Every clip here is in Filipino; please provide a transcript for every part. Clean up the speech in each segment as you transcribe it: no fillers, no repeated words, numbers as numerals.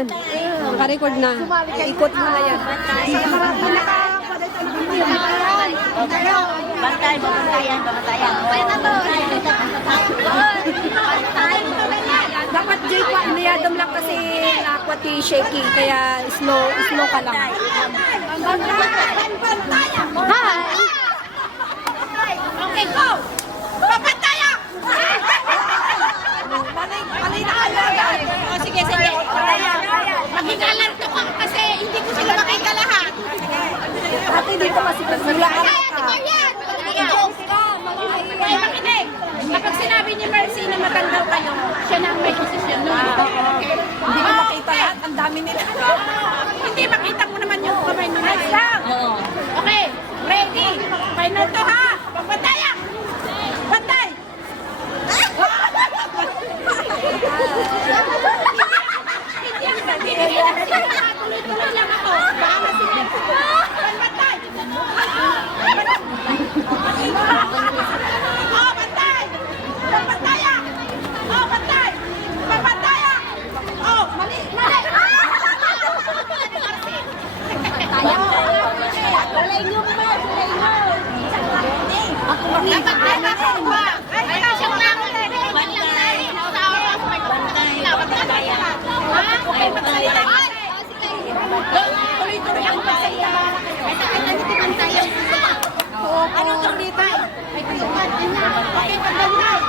yan. Naka-record na. Ikot mo na yan. Bantay, babantayan. Bantay na to. Dapat Jay pa, iniyadam lang kasi nakwati shaky, kaya slow ka lang. Hi! Okay, go! Babantayan! Mali na kayo agad. O, sige. Magkikalarto ka kasi hindi ko sila makita lahat. Ate, dito kasi pagsulaan ka. Ay, makinig. Kapag sinabi ni Mercy na matandaw kayo, siya na ang may posisyon nun. Hindi ko makita lahat, ang dami nila. Hindi, makita mo naman yung kamay mo. Next lang. Okay, ready. Final to ha. Pagbantayan. Bantay. Tuloy-tuloy lang ako. Baka sila. Bantay. Oh, bantay. Babantayan. Oh, bantay. Babantayan. Oh, mali. Dalay nyo ba? Ako makita. Ay, siyang lang. Bantay. Okay, magsalita. Tuloy-tuloy ang magsalita. Anong tuloy-tuloy? Ay, tuloy-tuloy. Okay, pagbantay.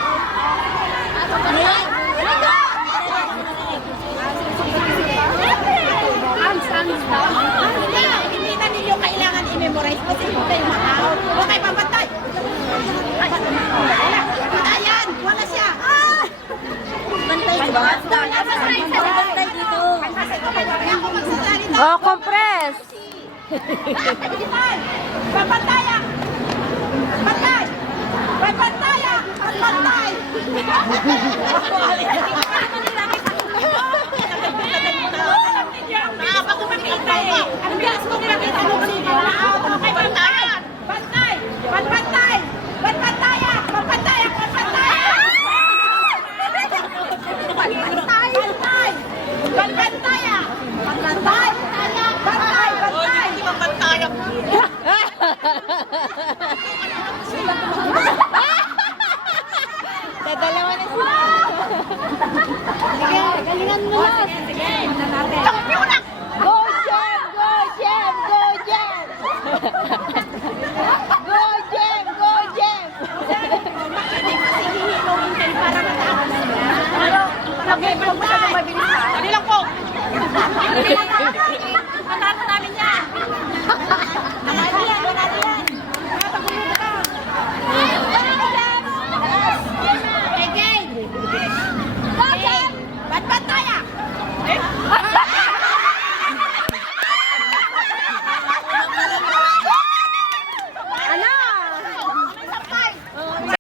Hindi na ninyo kailangan i-memorize kasi hindi kayo ma-out. Okay, pabantay. Ayan, wala siya. Bantay ba? Bantay dito. Ako magsasalita. Oh, compress! Babantaya! Bantay! Babantaya! Bantay! Pag kumakita eh. Ang bilis kong makita mo sino. Okay, bantayan! Bantay! Bantay! Bantaya! Bantaya! Bantaya! Bantay! Bantay! Bantaya! Bantay! Bantay! Bantay! Hindi ba bantaya? Dadalawa na sila. Sige, galingan mo na. Sige.